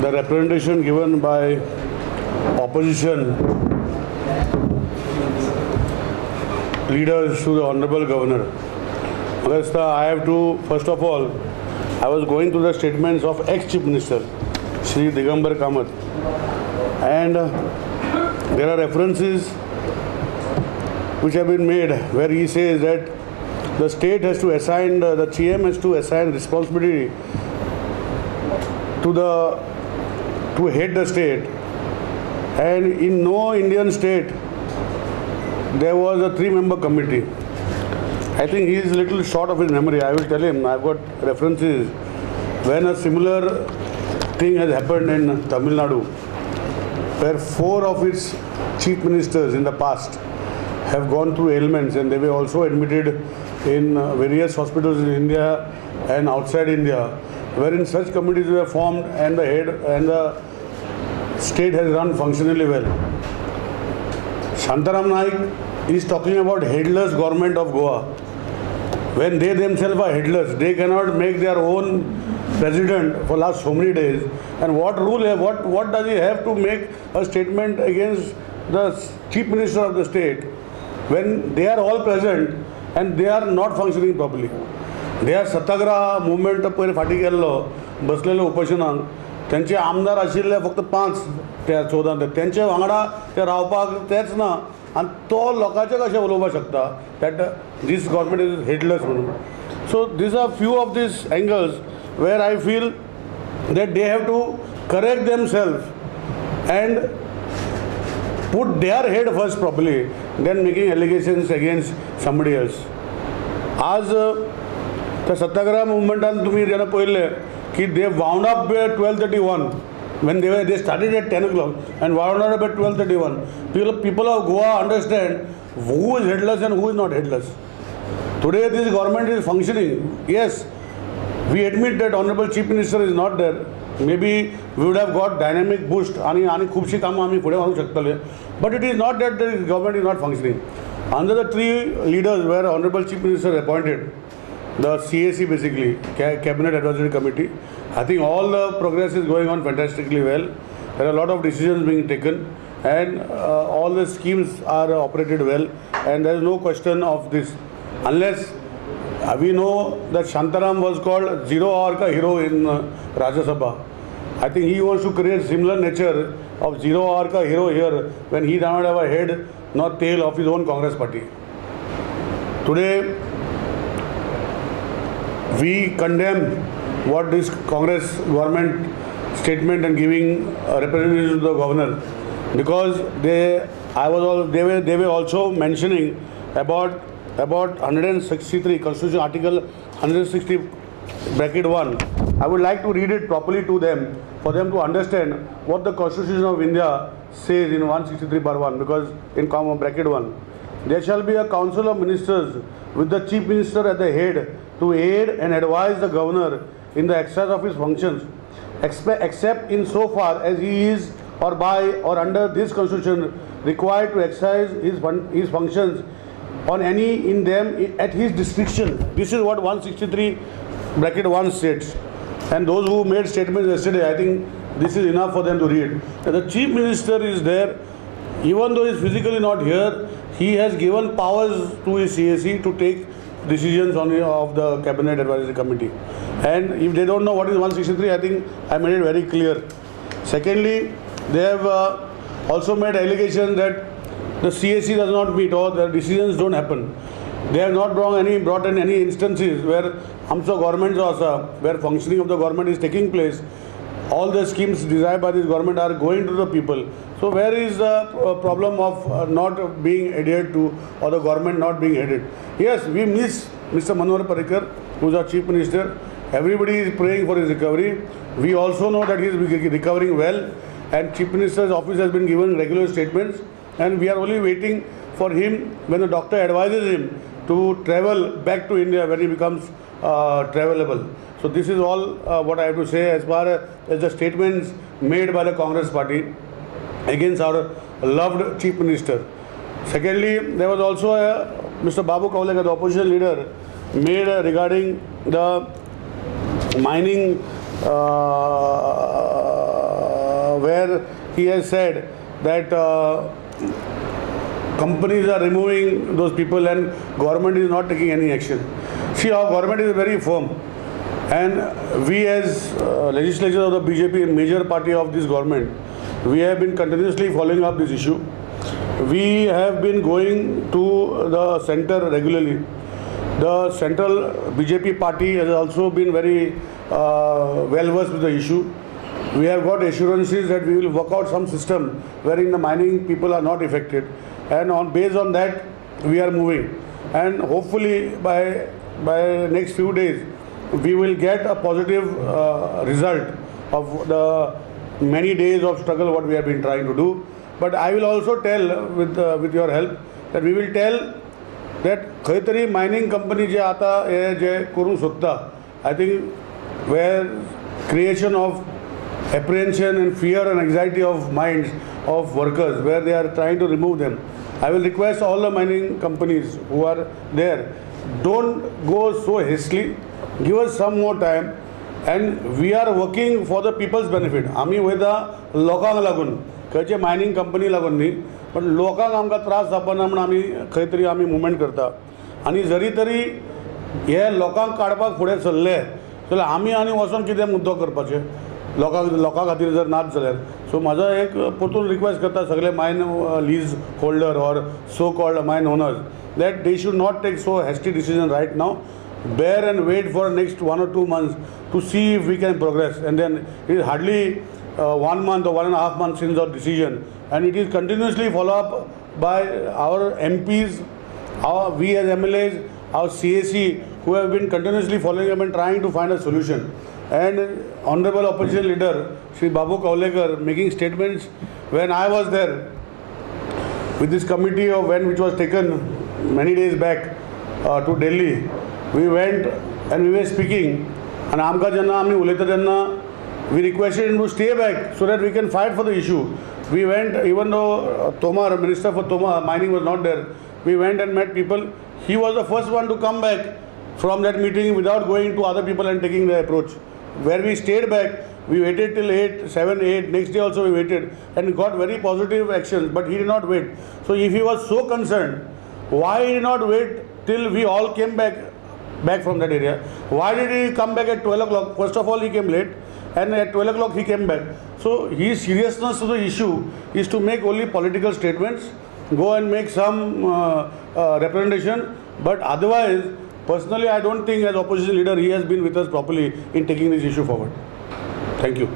the representation given by opposition leaders to the Honorable Governor. Augusta, I have to, first of all, I was going through the statements of ex-Chief Minister, Shri Digambar Kamath, and there are references which have been made where he says that the state has to assign, the CM has to assign responsibility to head the state, and in no Indian state there was a 3-member committee. I think he is a little short of his memory. I will tell him, I've got references when a similar thing has happened in Tamil Nadu, where 4 of its chief ministers in the past have gone through ailments, and they were also admitted in various hospitals in India and outside India, wherein such committees were formed and the head and the state has run functionally well. Shantaram Naik is talking about headless government of Goa. When they themselves are headless, they cannot make their own president for last so many days. And what rule, what does he have to make a statement against the chief minister of the state when they are all present and they are not functioning properly? They are Satyagraha movement पहिले फाटी गेल्लो बसलेलो उपोशनाक त्यांचे आमदार आशिल्ले फक्त 5 त्या 14 त्यांचे वांगडा ते रावपाक तेच ना आणि तो लोकांचे कशें उलोवपाक शकता that this government is headless म्हणून. So these are few of these angles where I feel that they have to correct themselves and put their head first properly, then making allegations against somebody else. आज the Satyagraha movement and तुम्ही ज्यांना पहिले की they wound up at 12:31 when they started at 10 o'clock and wound up at 12:31. People of Goa understand who is headless and who is not headless. Today this government is functioning. Yes, we admit that Honorable Chief Minister is not there. Maybe we would have got dynamic boost आणि खूपशी कामं आम्ही पुढे मारू शकतले. But it is not that the government is not functioning. Under the 3 leaders where Honorable Chief Minister appointed, the CAC basically, Cabinet Advisory Committee, I think all the progress is going on fantastically well. There are a lot of decisions being taken and all the schemes are operated well, and there is no question of this. Unless we know that Shantaram was called 0 hour ka hero in Rajya Sabha. I think he wants to create similar nature of 0 hour ka hero here when he does not have a head nor tail of his own Congress party. Today, we condemn what this Congress government statement and giving representation to the governor, because they were also mentioning about 163 Constitution Article 160 bracket 1. I would like to read it properly to them for them to understand what the Constitution of India says in 163/1, because in bracket 1, there shall be a council of ministers with the chief minister at the head to aid and advise the governor in the exercise of his functions, except in so far as he is or by or under this constitution required to exercise his functions on any in them at his discretion. This is what 163 bracket 1 states. And those who made statements yesterday, I think this is enough for them to read. The chief minister is there, even though he is physically not here, he has given powers to his CAC to take decisions of the Cabinet Advisory Committee. And if they don't know what is 163, I think I made it very clear. Secondly, they have also made allegations that the CAC does not meet or the decisions don't happen. They have not brought in any instances where AMSA governments also, where functioning of the government is taking place. All the schemes desired by this government are going to the people. So where is the problem of not being adhered to or the government not being headed? Yes, we miss Mr. Manohar Parrikar, who is our Chief Minister. Everybody is praying for his recovery. We also know that he is recovering well, and Chief Minister's office has been given regular statements, and we are only waiting for him when the doctor advises him to travel back to India when he becomes travelable. So this is all what I have to say as far as the statements made by the Congress party against our loved Chief Minister. Secondly, there was also Mr. Babu Kaulekar, the opposition leader, made regarding the mining he has said that companies are removing those people and government is not taking any action. See, our government is very firm, and we as legislators of the BJP, major party of this government, we have been continuously following up this issue. We have been going to the center regularly. The central BJP party has also been very well versed with the issue. We have got assurances that we will work out some system wherein the mining people are not affected, and based on that we are moving, and hopefully by next few days we will get a positive result of the many days of struggle what we have been trying to do. But I will also tell with your help that we will tell that खंय तरी mining company जे आता हे जे करूंक सोदता, I think where creation of apprehension and fear and anxiety of minds of workers, where they are trying to remove them. I will request all the mining companies who are there, don't go so hastily, give us some more time, and we are working for the people's benefit. आमी वयता लोकांक लागून, खंयचे mining company लागून न्ही, पण लोकांक आमकां त्रास जावपाना म्हूण आमी खंय तरी आमी मुवमेंट करता. आनी जरी तरी हे लोकांक काडपाक फुडें सरले जाल्यार आमी आनी वचोन कितें मुद्दो करपाचें, लोकां खातीर जर नाच जाल्यार. सो म्हाजो एक परतून रिक्वेस्ट करता सगळे मायन लीज होल्डर और so called mine owners that they should not take so hasty decision right now. Bear and wait for next 1 or 2 months to see if we can progress. And then it is hardly 1 month or 1.5 months since our decision, and it is continuously followed up by our MPs, we as MLAs, our CAC, who have been continuously following up and trying to find a solution. And Honorable Opposition Leader Shri Babu Kaulekar making statements when I was there with this committee of which was taken many days back to Delhi. We went and we were speaking, and Amka Janna, Ami Uleta Janna, we requested him to stay back so that we can fight for the issue. We went, even though Tomar, Minister for Tomar, mining was not there, we went and met people. He was the first one to come back from that meeting without going to other people and taking the approach. Where we stayed back, we waited till 8, 7, 8, next day also we waited and got very positive actions, but he did not wait. So if he was so concerned, why he did not wait till we all came back from that area? Why did he come back at 12 o'clock? First of all, he came late, and at 12 o'clock he came back. So his seriousness to the issue is to make only political statements, go and make some representation, but otherwise, personally, I don't think as opposition leader he has been with us properly in taking this issue forward. Thank you.